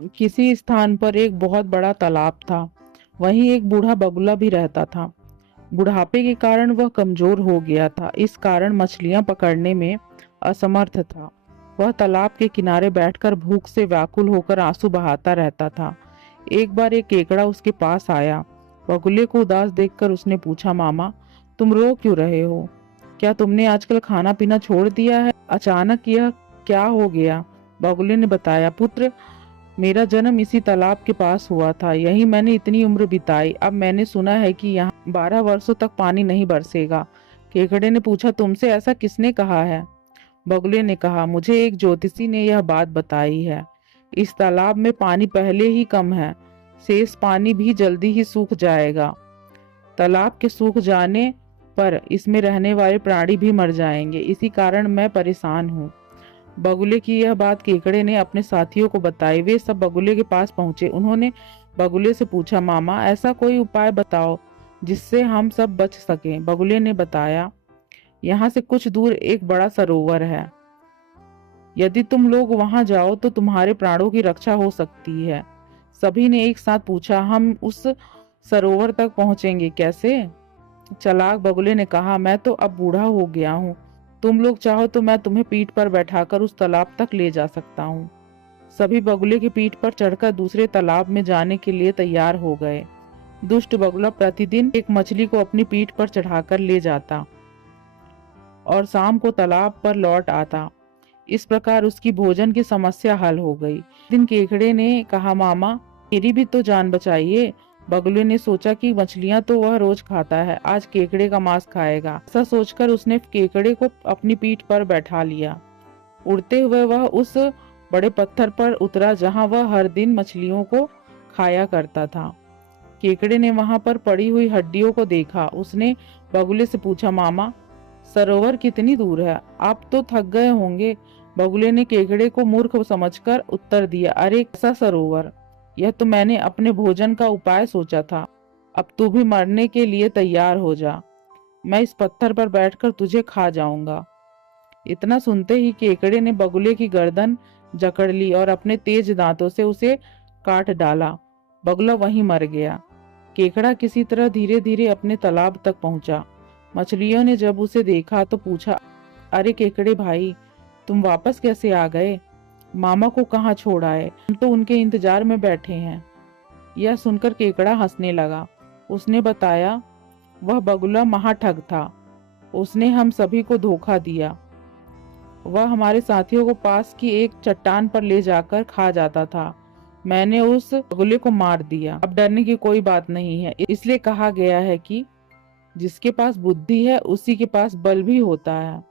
किसी स्थान पर एक बहुत बड़ा तालाब था। वहीं एक बूढ़ा बगुला भी रहता था। बुढ़ापे के कारण वह कमजोर हो गया था, इस कारण मछलियां पकड़ने में असमर्थ था। वह तालाब के किनारे बैठकर भूख से व्याकुल होकर आंसू बहाता रहता था। एक बार एक केकड़ा उसके पास आया। बगुले को उदास देखकर उसने पूछा, मामा, तुम रो क्यों रहे हो? क्या तुमने आजकल खाना पीना छोड़ दिया है? अचानक यह क्या हो गया? बगुले ने बताया, पुत्र, मेरा जन्म इसी तालाब के पास हुआ था। यही मैंने इतनी उम्र बिताई। अब मैंने सुना है कि यहाँ 12 वर्षों तक पानी नहीं बरसेगा। केकड़े ने पूछा, तुमसे ऐसा किसने कहा है? बगुले ने कहा, मुझे एक ज्योतिषी ने यह बात बताई है। इस तालाब में पानी पहले ही कम है। शेष पानी भी जल्दी ही सूख जाएगा। तालाब के सूख जाने पर इसमें रहने वाले प्राणी भी मर जाएंगे। इसी कारण मैं परेशान हूँ। बगुले की यह बात केकड़े ने अपने साथियों को बताई। वे सब बगुले के पास पहुंचे। उन्होंने बगुले से पूछा, मामा, ऐसा कोई उपाय बताओ जिससे हम सब बच सकें। बगुले ने बताया, यहाँ से कुछ दूर एक बड़ा सरोवर है। यदि तुम लोग वहां जाओ तो तुम्हारे प्राणों की रक्षा हो सकती है। सभी ने एक साथ पूछा, हम उस सरोवर तक पहुंचेंगे कैसे? चालाक बगुले ने कहा, मैं तो अब बूढ़ा हो गया हूँ। तुम लोग चाहो तो मैं तुम्हें पीठ पर बैठाकर उस तालाब तक ले जा सकता हूँ। सभी बगुले की पीठ पर चढ़कर दूसरे तालाब में जाने के लिए तैयार हो गए। दुष्ट बगुला प्रतिदिन एक मछली को अपनी पीठ पर चढ़ाकर ले जाता और शाम को तालाब पर लौट आता। इस प्रकार उसकी भोजन की समस्या हल हो गई। दिन केकड़े ने कहा, मामा, मेरी भी तो जान बचाइए। बगुले ने सोचा कि मछलियां तो वह रोज खाता है, आज केकड़े का मांस खाएगा। ऐसा सोचकर उसने केकड़े को अपनी पीठ पर बैठा लिया। उड़ते हुए वह उस बड़े पत्थर पर उतरा जहां वह हर दिन मछलियों को खाया करता था। केकड़े ने वहां पर पड़ी हुई हड्डियों को देखा। उसने बगुले से पूछा, मामा, सरोवर कितनी दूर है? आप तो थक गए होंगे। बगुले ने केकड़े को मूर्ख समझकर उत्तर दिया, अरे कैसा सरोवर, यह तो मैंने अपने भोजन का उपाय सोचा था। अब तू भी मरने के लिए तैयार हो जा। मैं इस पत्थर पर बैठकर तुझे खा जाऊंगा। इतना सुनते ही केकड़े ने बगुले की गर्दन जकड़ ली और अपने तेज दांतों से उसे काट डाला। बगुला वहीं मर गया। केकड़ा किसी तरह धीरे धीरे अपने तालाब तक पहुंचा। मछलियों ने जब उसे देखा तो पूछा, अरे केकड़े भाई, तुम वापस कैसे आ गए? मामा को कहाँ छोड़ आए? हम तो उनके इंतजार में बैठे हैं। यह सुनकर केकड़ा हंसने लगा। उसने बताया, वह बगुला महाठग था। उसने हम सभी को धोखा दिया। वह हमारे साथियों को पास की एक चट्टान पर ले जाकर खा जाता था। मैंने उस बगुले को मार दिया। अब डरने की कोई बात नहीं है। इसलिए कहा गया है कि जिसके पास बुद्धि है उसी के पास बल भी होता है।